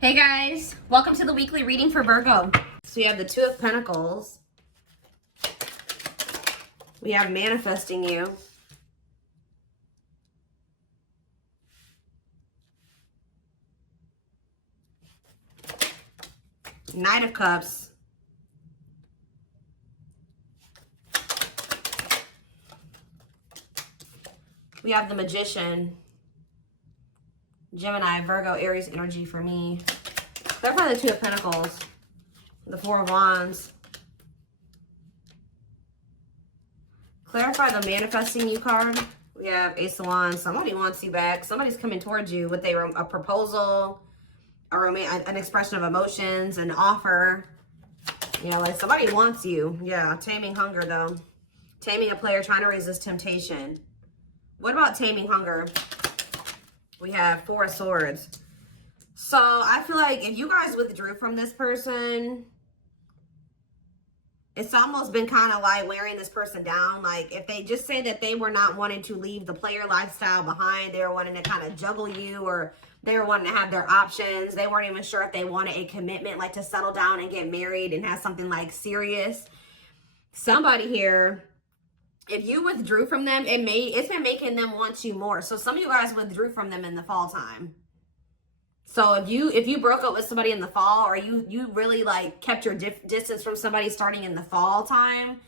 Hey guys, welcome to the weekly reading for Virgo. So we have the Two of Pentacles. We have manifesting you. Knight of Cups. We have the Magician. Gemini, Virgo, Aries energy for me. Clarify the Two of Pentacles. The Four of Wands. Clarify the manifesting you card. We have Ace of Wands. Somebody wants you back. Somebody's coming towards you with a proposal, an expression of emotions, an offer. You know, like somebody wants you. Yeah, taming hunger though. Taming a player trying to resist temptation. What about taming hunger? We have Four of Swords. So I feel like if you guys withdrew from this person, it's almost been kind of like wearing this person down. Like if they just say that they were not wanting to leave the player lifestyle behind, they were wanting to kind of juggle you, or they were wanting to have their options. They weren't even sure if they wanted a commitment, like to settle down and get married and have something like serious. Somebody here, if you withdrew from them, it's been making them want you more. So some of you guys withdrew from them in the fall time. So if you broke up with somebody in the fall, or you really like kept your distance from somebody starting in the fall time,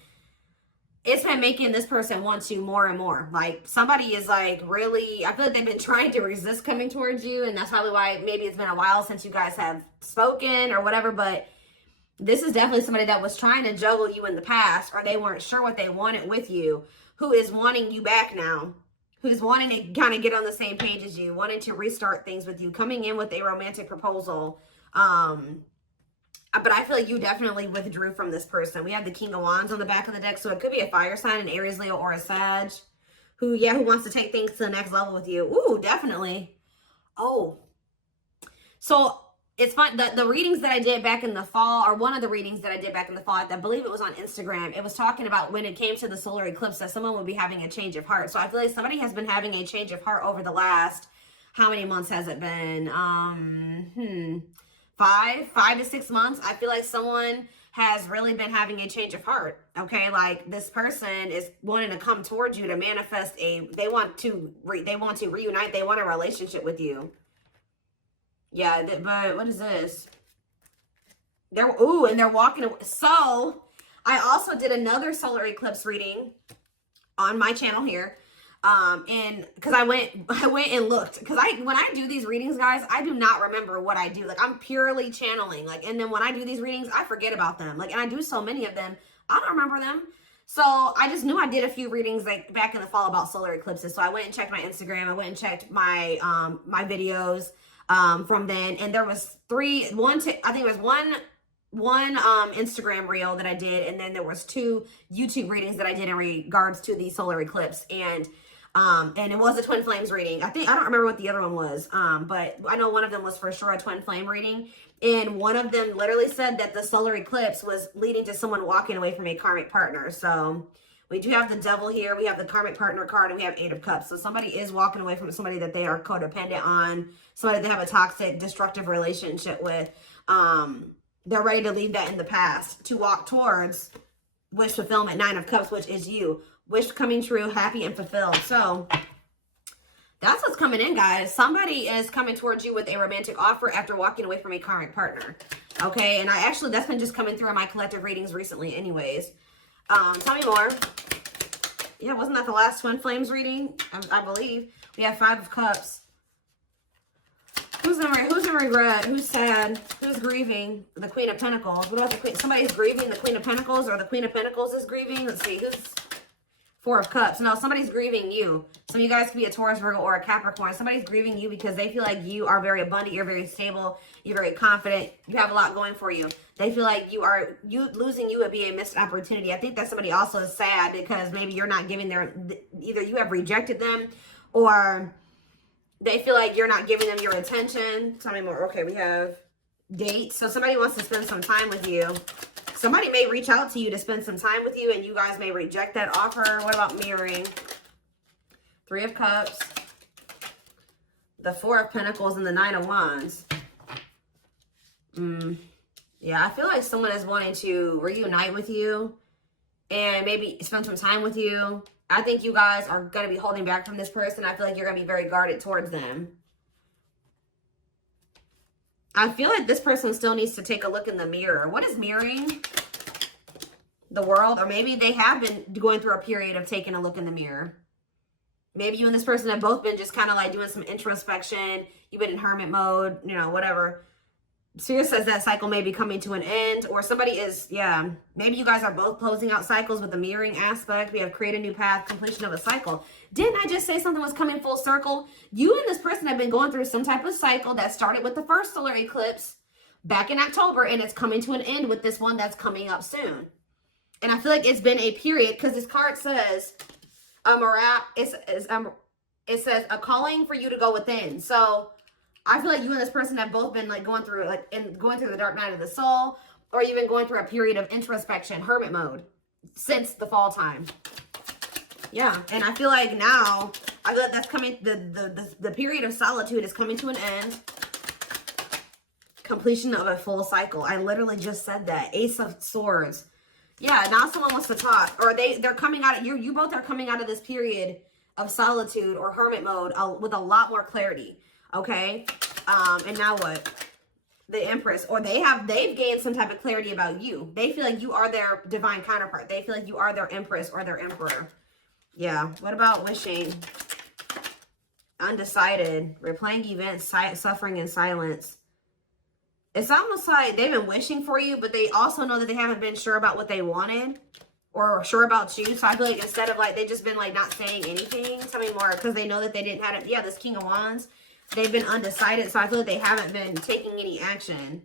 it's been making this person want you more and more. Like somebody is like really, I feel like they've been trying to resist coming towards you, and that's probably why maybe it's been a while since you guys have spoken or whatever, but this is definitely somebody that was trying to juggle you in the past, or they weren't sure what they wanted with you, who is wanting you back now, who's wanting to kind of get on the same page as you, wanting to restart things with you, coming in with a romantic proposal. But I feel like you definitely withdrew from this person. We have the King of Wands on the back of the deck, so it could be a fire sign, an Aries, Leo, or a Sag, who wants to take things to the next level with you. Ooh, definitely. Oh, so it's fun. The readings that I did back in the fall, or one of the readings that I did back in the fall, I believe it was on Instagram, it was talking about when it came to the solar eclipse that someone would be having a change of heart. So I feel like somebody has been having a change of heart over the last, how many months has it been? 5 to 6 months. I feel like someone has really been having a change of heart. Okay, like this person is wanting to come towards you to manifest they want to reunite. They want a relationship with you. Yeah, but what is this? And they're walking away. So I also did another solar eclipse reading on my channel here. And because I went and looked, because when I do these readings, guys, I do not remember what I do. Like I'm purely channeling. Like, and then when I do these readings, I forget about them. Like, and I do so many of them, I don't remember them. So I just knew I did a few readings like back in the fall about solar eclipses. So I went and checked my Instagram. I went and checked my my videos from then, and there was I think it was one Instagram reel that I did, and then there was 2 YouTube readings that I did in regards to the solar eclipse, and it was a twin flames reading. I don't remember what the other one was, but I know one of them was for sure a twin flame reading, and one of them literally said that the solar eclipse was leading to someone walking away from a karmic partner. So we do have the Devil here, we have the karmic partner card, and we have 8 of Cups. So somebody is walking away from somebody that they are codependent on, somebody they have a toxic, destructive relationship with. They're ready to leave that in the past to walk towards wish fulfillment, 9 of Cups, which is you. Wish coming true, happy and fulfilled. So that's what's coming in, guys. Somebody is coming towards you with a romantic offer after walking away from a karmic partner. Okay, and that's been just coming through in my collective readings recently anyways. Tell me more. Yeah, wasn't that the last twin flames reading? I believe. We have 5 of Cups. Who's in regret? Who's sad? Who's grieving? The Queen of Pentacles. What about the Queen? Somebody's grieving the Queen of Pentacles, or the Queen of Pentacles is grieving. Let's see. Who's 4 of Cups? No, somebody's grieving you. Some of you guys could be a Taurus, Virgo, or a Capricorn. Somebody's grieving you because they feel like you are very abundant. You're very stable. You're very confident. You have a lot going for you. They feel like losing you would be a missed opportunity. I think that somebody also is sad because maybe you're not giving either you have rejected them, or they feel like you're not giving them your attention. Tell me more. Okay, we have dates. So somebody wants to spend some time with you. Somebody may reach out to you to spend some time with you, and you guys may reject that offer. What about mirroring? 3 of Cups, the 4 of Pentacles, and the 9 of Wands. Yeah, I feel like someone is wanting to reunite with you and maybe spend some time with you. I think you guys are going to be holding back from this person. I feel like you're going to be very guarded towards them. I feel like this person still needs to take a look in the mirror. What is mirroring? The world? Or maybe they have been going through a period of taking a look in the mirror. Maybe you and this person have both been just kind of like doing some introspection. You've been in hermit mode, you know, whatever. Spirit says that cycle may be coming to an end, or somebody is, yeah, maybe you guys are both closing out cycles with the mirroring aspect. We have create a new path, completion of a cycle. Didn't I just say something was coming full circle? You and this person have been going through some type of cycle that started with the first solar eclipse back in October, and it's coming to an end with this one that's coming up soon. And I feel like it's been a period, because this card says, it says a calling for you to go within. So I feel like you and this person have both been like going through the dark night of the soul, or you've been going through a period of introspection, hermit mode, since the fall time. Yeah, and I feel like now, I feel like that's coming, the period of solitude is coming to an end. Completion of a full cycle. I literally just said that. Ace of Swords. Yeah, now someone wants to talk, or they're coming out of, you both are coming out of this period of solitude or hermit mode with a lot more clarity. Okay, and now what? The Empress, or they've gained some type of clarity about you. They feel like you are their divine counterpart. They feel like you are their Empress or their Emperor. Yeah. What about wishing? Undecided. Replaying events, suffering in silence. It's almost like they've been wishing for you, but they also know that they haven't been sure about what they wanted or sure about you. So I feel like instead of like, they've just been like not saying anything. Tell me more, because they know that they didn't have it. Yeah, this King of Wands. They've been undecided, so I feel like they haven't been taking any action.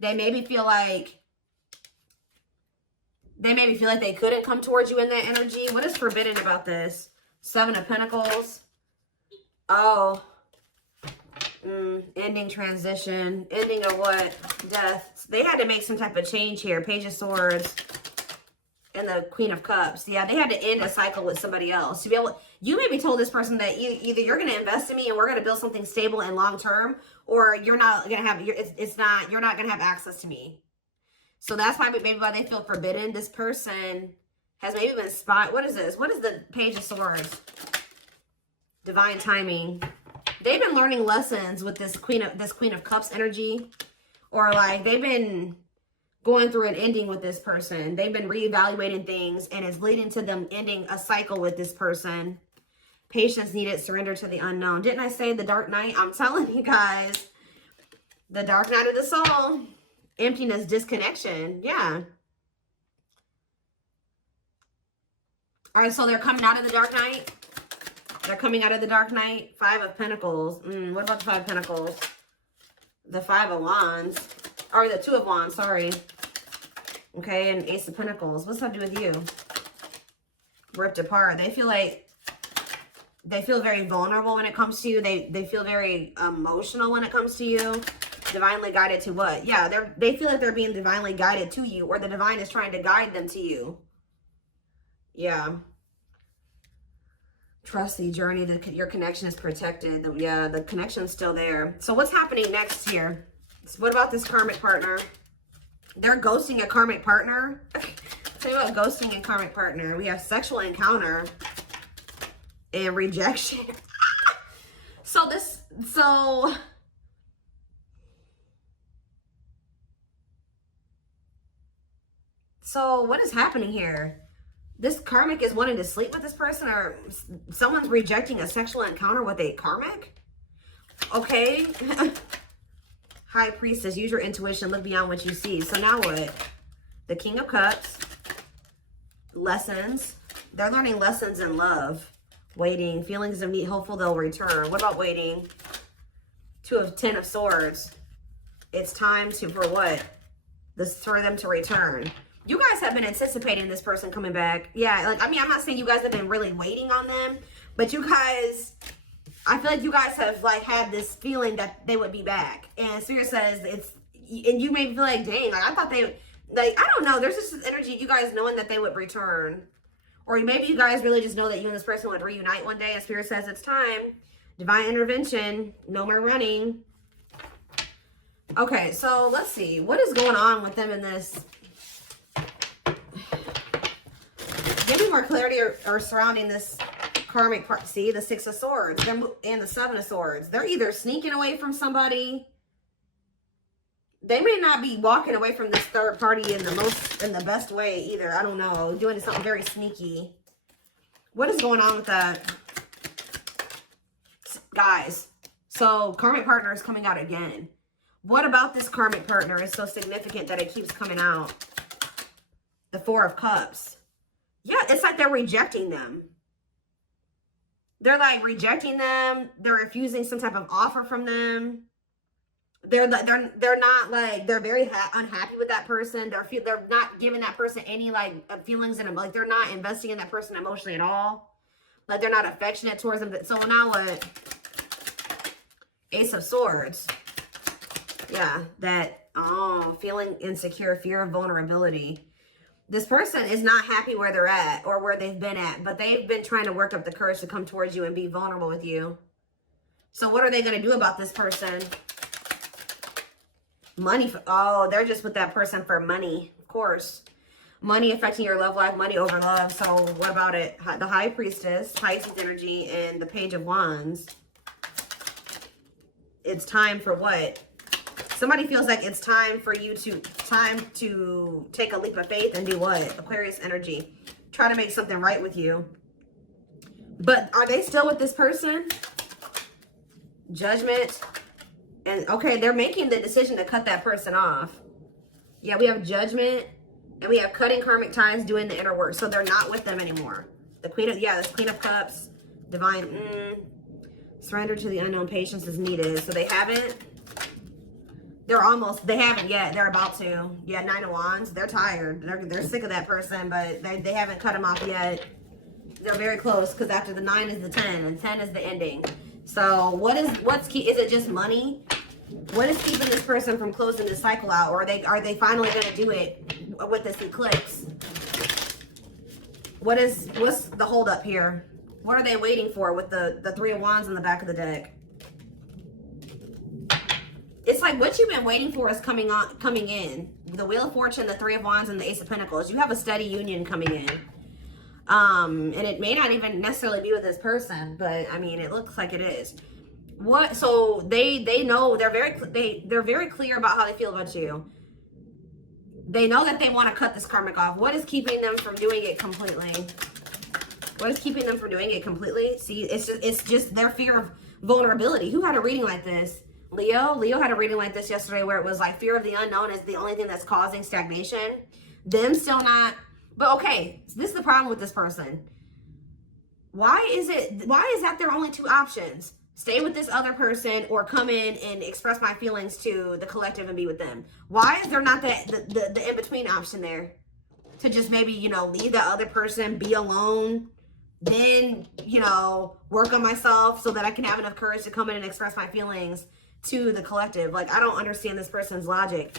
They maybe feel like they couldn't come towards you in that energy. What is forbidden about this? Seven of Pentacles. Oh. Ending, transition. Ending of what? Death. They had to make some type of change here. Page of Swords. And the Queen of Cups. Yeah, they had to end a cycle with somebody else. To be able, you maybe told this person that either you're going to invest in me and we're going to build something stable and long term, or you're not going to have, you're not going to have access to me. So that's why maybe why they feel forbidden. This person has maybe been what is this? What is the Page of Swords? Divine timing. They've been learning lessons with this Queen of Cups energy, or like they've been going through an ending with this person. They've been reevaluating things, and it's leading to them ending a cycle with this person. Patience needed, surrender to the unknown. Didn't I say the dark night? I'm telling you guys. The dark night of the soul. Emptiness, disconnection. Yeah. All right, so they're coming out of the dark night. They're coming out of the dark night. Five of Pentacles. What about the Five of Pentacles? The Five of Wands. Or the Two of Wands, sorry. Okay, and Ace of Pentacles. What's that do with you? Ripped apart. They feel very vulnerable when it comes to you. They feel very emotional when it comes to you. Divinely guided to what? Yeah, they feel like they're being divinely guided to you, or the divine is trying to guide them to you. Yeah. Trust the journey. Your connection is protected. Yeah, the connection's still there. So what's happening next here? What about this karmic partner? They're ghosting a karmic partner. Tell you about ghosting a karmic partner. We have sexual encounter and rejection. So what is happening here? This karmic is wanting to sleep with this person, or someone's rejecting a sexual encounter with a karmic? Okay. High Priestess, use your intuition, look beyond what you see. So now what? The King of Cups. Lessons. They're learning lessons in love. Waiting. Feelings of need, hopeful they'll return. What about waiting? Ten of Swords. It's time for what? For them to return. You guys have been anticipating this person coming back. Yeah, like, I mean, I'm not saying you guys have been really waiting on them, but you guys, I feel like you guys have like had this feeling that they would be back. And Spirit says and you may feel like, dang, like I thought they, like, I don't know. There's just this energy, you guys knowing that they would return. Or maybe you guys really just know that you and this person would reunite one day, and Spirit says it's time. Divine intervention, no more running. Okay, so let's see. What is going on with them in this? Give me more clarity or surrounding this karmic part. See, the Six of Swords and the Seven of Swords. They're either sneaking away from somebody. They may not be walking away from this third party in the best way either. I don't know. Doing something very sneaky. What is going on with that? Guys, so karmic partner is coming out again. What about this karmic partner is so significant that it keeps coming out? The Four of Cups. Yeah, it's like they're rejecting them. They're like rejecting them. They're refusing some type of offer from them. They're not like, they're very unhappy with that person. They're not giving that person any like feelings in them. Like they're not investing in that person emotionally at all. Like they're not affectionate towards them. So now what? Ace of Swords. Yeah, that, feeling insecure, fear of vulnerability. This person is not happy where they're at or where they've been at, but they've been trying to work up the courage to come towards you and be vulnerable with you. So what are they going to do about this person? Money. They're just with that person for money, of course. Money affecting your love life, money over love. So what about it? The High Priestess, Pisces energy, and the Page of Wands. It's time for what? Somebody feels like it's time for you to take a leap of faith and do what? Aquarius energy. Try to make something right with you. But are they still with this person? Judgment. And okay, they're making the decision to cut that person off. Yeah, we have Judgment. And we have cutting karmic ties, doing the inner work. So they're not with them anymore. The Queen of, this Queen of Cups. Divine. Surrender to the unknown, patience is needed. So they haven't. They haven't yet. They're about to. Yeah, Nine of Wands. They're tired. They're sick of that person, but they haven't cut them off yet. They're very close because after the 9 is the 10, and 10 is the ending. So what's key? Is it just money? What is keeping this person from closing this cycle out? Or are they finally going to do it with this eclipse? What's the holdup here? What are they waiting for with the Three of Wands on the back of the deck? It's like what you've been waiting for is coming in. The Wheel of Fortune, the Three of Wands, and the Ace of Pentacles. You have a steady union coming in. And it may not even necessarily be with this person, but I mean, it looks like it is. So they know, they're very clear about how they feel about you. They know that they want to cut this karmic off. What is keeping them from doing it completely? What is keeping them from doing it completely? See, it's just their fear of vulnerability. Who had a reading like this? Leo had a reading like this yesterday where it was like fear of the unknown is the only thing that's causing stagnation. Them still not. But okay, this is the problem with this person. Why is that their only two options? Stay with this other person or come in and express my feelings to the collective and be with them. Why is there not the in-between option there? To just maybe, leave the other person, be alone, then, work on myself so that I can have enough courage to come in and express my feelings to the collective. Like, I don't understand this person's logic.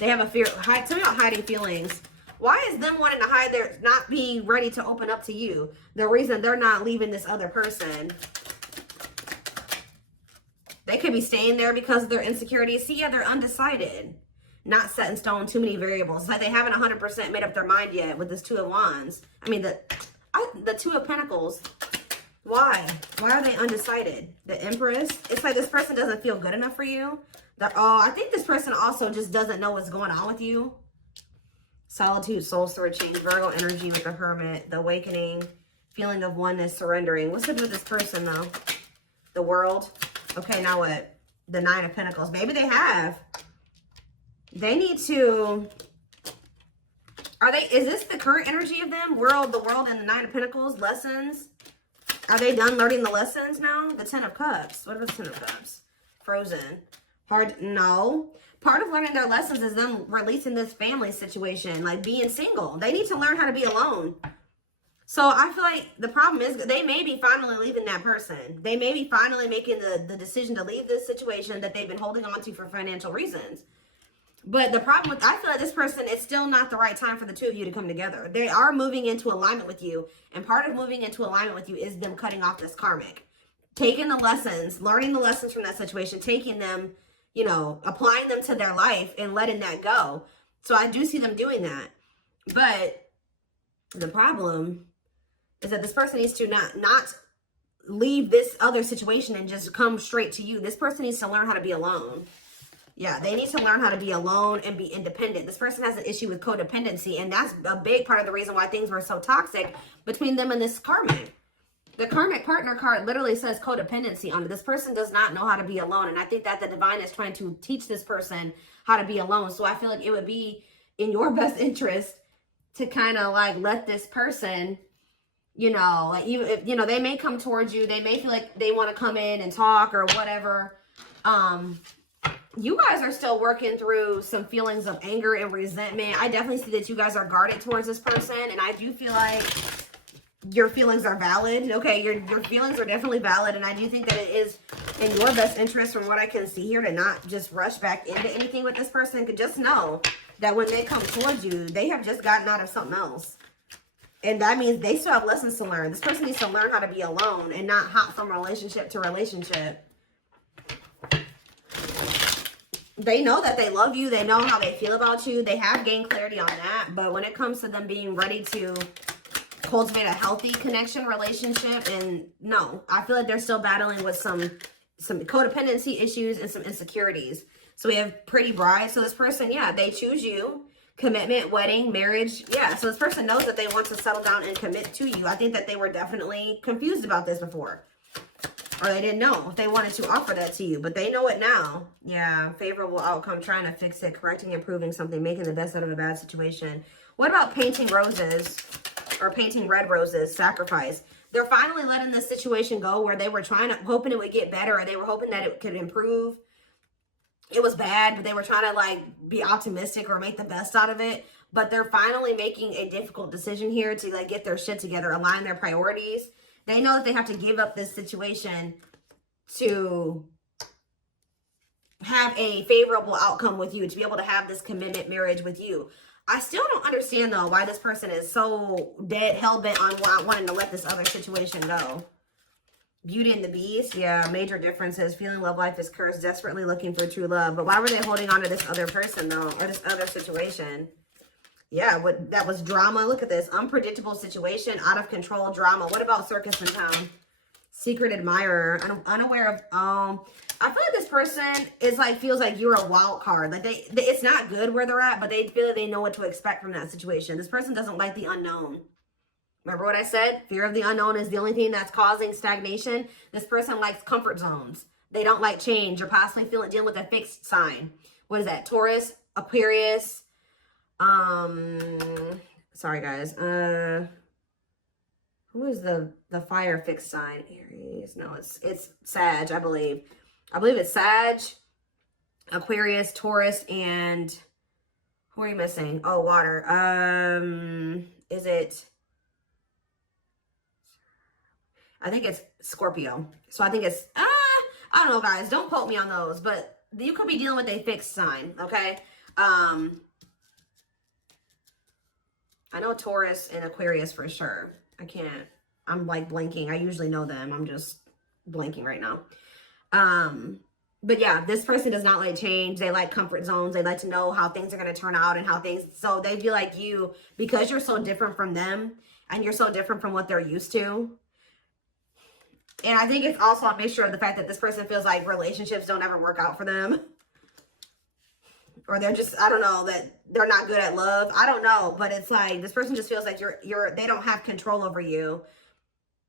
They have a fear. Tell me about hiding feelings. Why is them wanting to hide their, not being ready to open up to you? The reason they're not leaving this other person. They could be staying there because of their insecurities. See, yeah, they're undecided. Not set in stone, too many variables. It's like they haven't 100% made up their mind yet with this Two of Wands. I mean, the Two of Pentacles. Why? Why are they undecided? The Empress. It's like this person doesn't feel good enough for you. I think this person also just doesn't know what's going on with you. Solitude, soul searching, Virgo energy with the Hermit, the Awakening, feeling of oneness, surrendering. What's up with this person though? The World. Okay, now what? The Nine of Pentacles. Maybe they have. They need to. Is this the current energy of them? The World, and the Nine of Pentacles. Lessons. Are they done learning the lessons now? The Ten of Cups. What about the Ten of Cups? Frozen. No. Part of learning their lessons is them releasing this family situation, like being single. They need to learn how to be alone. So I feel like the problem is they may be finally leaving that person. They may be finally making the decision to leave this situation that they've been holding on to for financial reasons. But the problem with, I feel like this person, it's still not the right time for the two of you to come together. They are moving into alignment with you. And part of moving into alignment with you is them cutting off this karmic. Taking the lessons, learning the lessons from that situation, taking them, you know, applying them to their life and letting that go. So I do see them doing that. But the problem is that this person needs to not leave this other situation and just come straight to you. This person needs to learn how to be alone. Yeah, they need to learn how to be alone and be independent. This person has an issue with codependency, and that's a big part of the reason why things were so toxic between them and this karmic. The karmic partner card literally says codependency on it. This person does not know how to be alone, and I think that the divine is trying to teach this person how to be alone. So I feel like it would be in your best interest to kind of like let this person, you know, like you know, they may come towards you. They may feel like they want to come in and talk or whatever. You guys are still working through some feelings of anger and resentment. I definitely see that you guys are guarded towards this person, and I do feel like your feelings are valid. Okay, your feelings are definitely valid, and I do think that it is in your best interest, from what I can see here, to not just rush back into anything with this person. Could just know that when they come towards you, they have just gotten out of something else, and that means they still have lessons to learn. This person needs to learn how to be alone and not hop from relationship to relationship. They know that they love you. They know how they feel about you. They have gained clarity on that. But when it comes to them being ready to cultivate a healthy connection, relationship, and no, I feel like they're still battling with some codependency issues and some insecurities. So we have pretty bride. So this person, yeah, they choose you. Commitment, wedding, marriage. Yeah, so this person knows that they want to settle down and commit to you. I think that they were definitely confused about this before. Or they didn't know if they wanted to offer that to you, but they know it now. Yeah, favorable outcome, trying to fix it, correcting, improving something, making the best out of a bad situation. What about painting roses or painting red roses, sacrifice? They're finally letting this situation go where they were hoping it would get better, or they were hoping that it could improve. It was bad, but they were trying to like be optimistic or make the best out of it. But they're finally making a difficult decision here to like get their shit together, align their priorities. They know that they have to give up this situation to have a favorable outcome with you, to be able to have this commitment marriage with you. I still don't understand, though, why this person is so dead, hell-bent on wanting to let this other situation go. Beauty and the Beast. Yeah, major differences. Feeling love life is cursed. Desperately looking for true love. But why were they holding on to this other person, though, or this other situation? Yeah, that was drama. Look at this. Unpredictable situation, out of control drama. What about circus in town? Secret admirer, unaware of, I feel like this person is like, feels like you're a wild card. Like it's not good where they're at, but they feel like they know what to expect from that situation. This person doesn't like the unknown. Remember what I said? Fear of the unknown is the only thing that's causing stagnation. This person likes comfort zones. They don't like change, or possibly dealing with a fixed sign. What is that? Taurus, Aquarius, sorry guys, who is the fire fixed sign? Aries. No, it's Sag, I believe it's Sag, Aquarius, Taurus, and who are you missing? Oh, water. Is it, I think it's Scorpio. So I think it's I don't know, guys, don't quote me on those, but you could be dealing with a fixed sign. Okay. I know Taurus and Aquarius for sure. I'm like blanking. I usually know them. I'm just blanking right now. But yeah, this person does not like change. They like comfort zones. They like to know how things are going to turn out and so they feel like you, because you're so different from them and you're so different from what they're used to. And I think it's also a mixture of the fact that this person feels like relationships don't ever work out for them. Or they're just, I don't know, that they're not good at love. I don't know, but it's like this person just feels like they don't have control over you.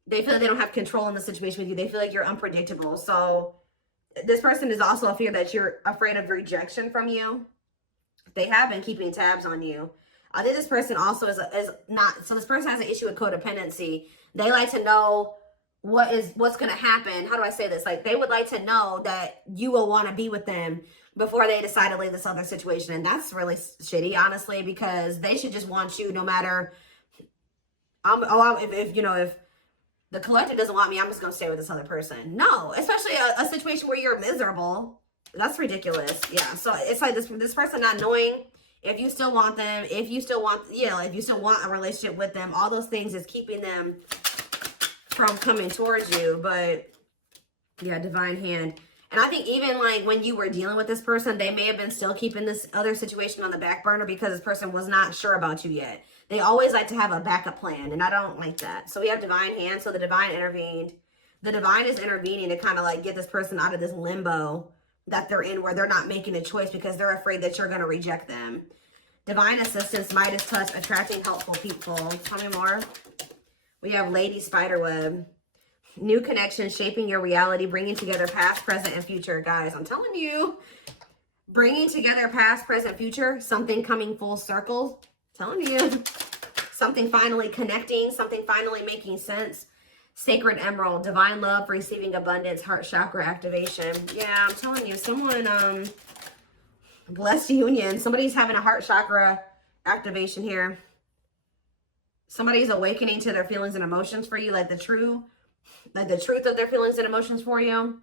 They feel like they don't have control in the situation with you. They feel like you're unpredictable. So this person is also a fear that you're afraid of rejection from you. They have been keeping tabs on you. I think this person also is not, so this person has an issue with codependency. They like to know what's going to happen. How do I say this? Like they would like to know that you will want to be with them before they decide to leave this other situation. And that's really shitty, honestly, because they should just want you no matter, if the collective doesn't want me, I'm just going to stay with this other person. No, especially a situation where you're miserable. That's ridiculous. Yeah. So it's like this person not knowing if you still want them, if you still want a relationship with them, all those things is keeping them from coming towards you. But yeah, divine hand. And I think even like when you were dealing with this person, they may have been still keeping this other situation on the back burner because this person was not sure about you yet. They always like to have a backup plan, and I don't like that. So we have divine hand. So the divine intervened. The divine is intervening to kind of like get this person out of this limbo that they're in, where they're not making a choice because they're afraid that you're going to reject them. Divine assistance, Midas touch, attracting helpful people. Tell me more. We have Lady Spiderweb. New connections, shaping your reality, bringing together past, present, and future. Guys, I'm telling you, bringing together past, present, future, something coming full circle. Telling you, something finally connecting, something finally making sense. Sacred Emerald, divine love, receiving abundance, heart chakra activation. Yeah, I'm telling you, someone, blessed union. Somebody's having a heart chakra activation here. Somebody's awakening to their feelings and emotions for you, like the truth of their feelings and emotions for you.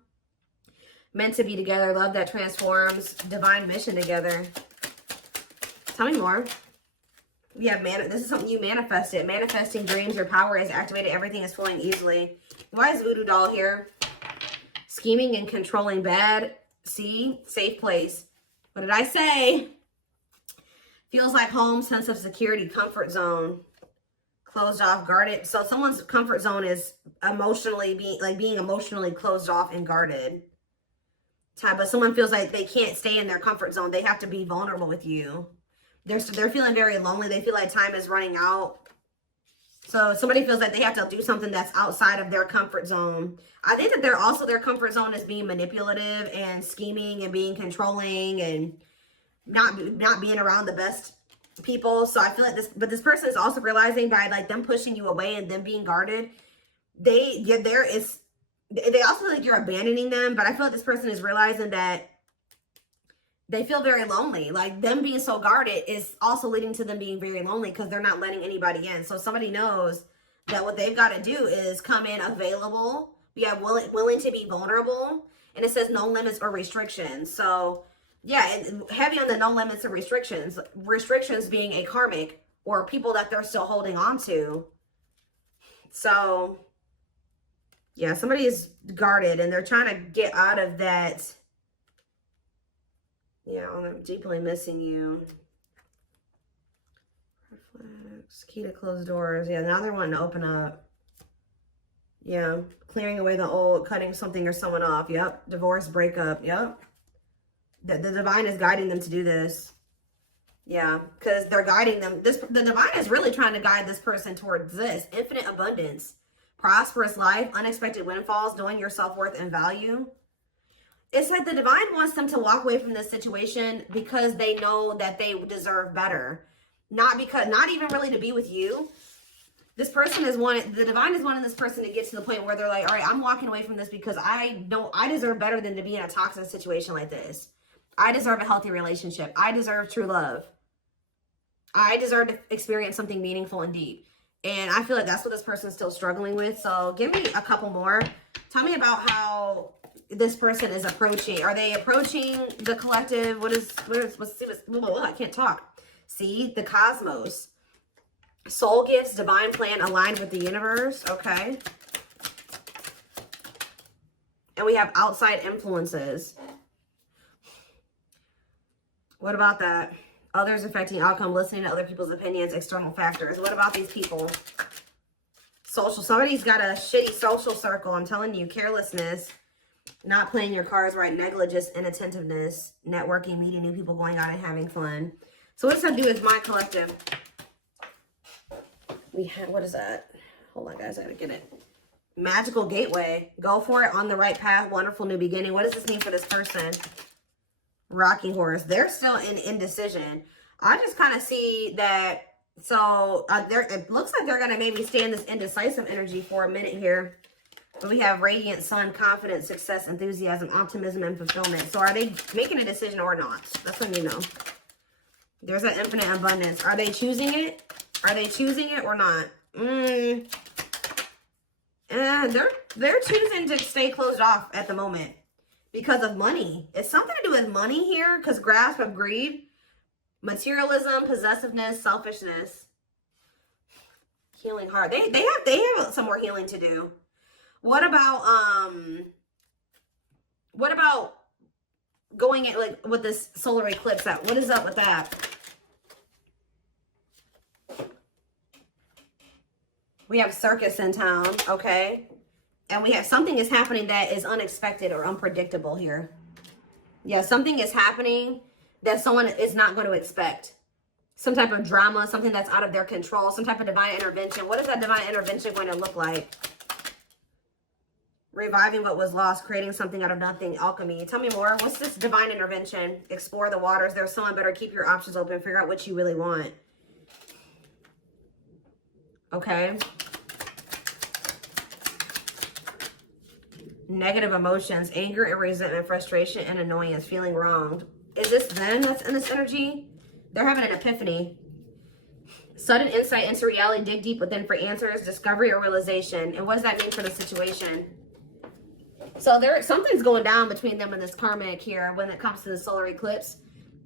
Meant to be together, love that transforms, divine mission together. Tell me more. We have this is something you manifested. Manifesting dreams, your power is activated, everything is flowing easily. Why is Voodoo Doll here? Scheming and controlling, bad, see, safe place. What did I say? Feels like home, sense of security, comfort zone. Closed off, guarded. So someone's comfort zone is emotionally being emotionally closed off and guarded. But someone feels like they can't stay in their comfort zone. They have to be vulnerable with you. They're feeling very lonely. They feel like time is running out. So somebody feels like they have to do something that's outside of their comfort zone. I think that their comfort zone is being manipulative and scheming and being controlling and not being around the best people. So I feel like this person is also realizing by like them pushing you away and them being guarded, they also feel like you're abandoning them. But I feel like this person is realizing that they feel very lonely. Like them being so guarded is also leading to them being very lonely because they're not letting anybody in. So somebody knows that what they've got to do is come in available. We have willing to be vulnerable, and it says no limits or restrictions. So yeah, heavy on the no limits and restrictions. Restrictions being a karmic or people that they're still holding on to. So yeah, somebody is guarded and they're trying to get out of that. Yeah, I'm deeply missing you. Reflex, key to close doors. Yeah, now they're wanting to open up. Yeah, clearing away the old, cutting something or someone off. Yep, divorce, breakup. Yep. The divine is guiding them to do this. Yeah, because they're guiding them. The divine is really trying to guide this person towards this. Infinite abundance, prosperous life, unexpected windfalls, knowing your self-worth and value. It's like the divine wants them to walk away from this situation because they know that they deserve better. Not even really to be with you. The divine is wanting this person to get to the point where they're like, all right, I'm walking away from this because I know I deserve better than to be in a toxic situation like this. I deserve a healthy relationship. I deserve true love. I deserve to experience something meaningful and deep. And I feel like that's what this person is still struggling with. So give me a couple more. Tell me about how this person is approaching. Are they approaching the collective? I can't talk. See, the cosmos. Soul gifts, divine plan aligned with the universe. Okay. And we have outside influences. What about that? Others affecting outcome, listening to other people's opinions, external factors. What about these people? Social. Somebody's got a shitty social circle. I'm telling you, carelessness, not playing your cards right, negligence, inattentiveness, networking, meeting new people, going out and having fun. So what does that do with my collective? What is that? Hold on, guys. I gotta get it. Magical gateway. Go for it. On the right path. Wonderful new beginning. What does this mean for this person? Rocking horse. They're still in indecision. I just kind of see that. So it looks like they're going to maybe stay in this indecisive energy for a minute here. But we have radiant sun, confidence, success, enthusiasm, optimism, and fulfillment. So are they making a decision or not? That's when you know. There's an infinite abundance. Are they choosing it? Are they choosing it or not? They're choosing to stay closed off at the moment. Because of money. It's something to do with money here. Because grasp of greed. Materialism, possessiveness, selfishness. Healing heart. They have some more healing to do. What about What about going at like with this solar eclipse out? What is up with that? We have circus in town, okay? And we have something is happening that is unexpected or unpredictable here. Yeah, something is happening that someone is not going to expect. Some type of drama, something that's out of their control, some type of divine intervention. What is that divine intervention going to look like? Reviving what was lost, creating something out of nothing, alchemy. Tell me more. What's this divine intervention? Explore the waters. There's someone better. Keep your options open. Figure out what you really want. Okay. Negative emotions, anger and resentment, frustration and annoyance, feeling wronged. Is this them that's in this energy? They're having an epiphany. Sudden insight into reality, dig deep within for answers, discovery or realization. And what does that mean for the situation? So something's going down between them and this karmic here when it comes to the solar eclipse.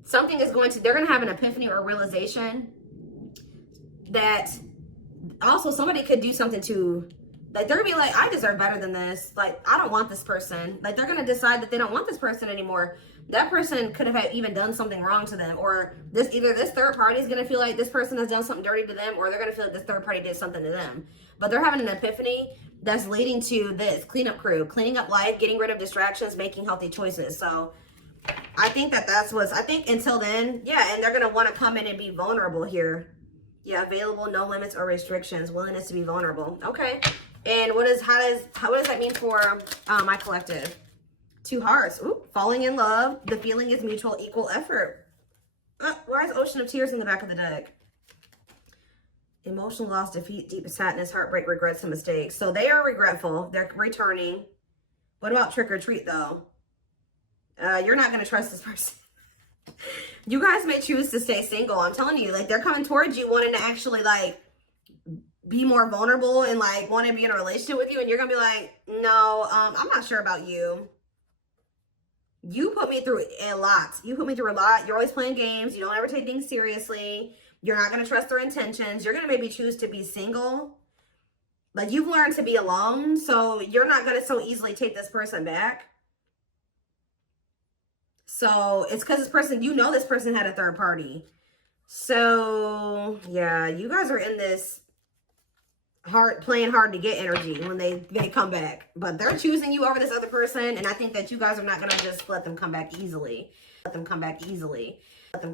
Something is they're going to have an epiphany or realization that also somebody could do something to, like, they're gonna be like, I deserve better than this. Like, I don't want this person. Like, they're gonna decide that they don't want this person anymore. That person could have even done something wrong to them, or either this third party is gonna feel like this person has done something dirty to them, or they're gonna feel like this third party did something to them. But they're having an epiphany that's leading to this cleanup crew, cleaning up life, getting rid of distractions, making healthy choices. So I think I think until then, yeah, and they're gonna want to come in and be vulnerable here. Yeah, available, no limits or restrictions, willingness to be vulnerable. Okay. And what does that mean for my collective? 2 hearts. Ooh, falling in love. The feeling is mutual, equal effort. Why is Ocean of Tears in the back of the deck? Emotional loss, defeat, deep sadness, heartbreak, regrets, and mistakes. So they are regretful. They're returning. What about trick or treat, though? You're not going to trust this person. You guys may choose to stay single. I'm telling you, like, they're coming towards you wanting to actually, like, be more vulnerable and, like, want to be in a relationship with you. And you're going to be like, no, I'm not sure about you. You put me through a lot. You put me through a lot. You're always playing games. You don't ever take things seriously. You're not going to trust their intentions. You're going to maybe choose to be single. Like, you've learned to be alone. So you're not going to so easily take this person back. So it's because this person, this person had a third party. So yeah, you guys are in this playing hard to get energy when they come back. But they're choosing you over this other person. And I think that you guys are not going to just let them come back easily. Let them come back easily. Let them come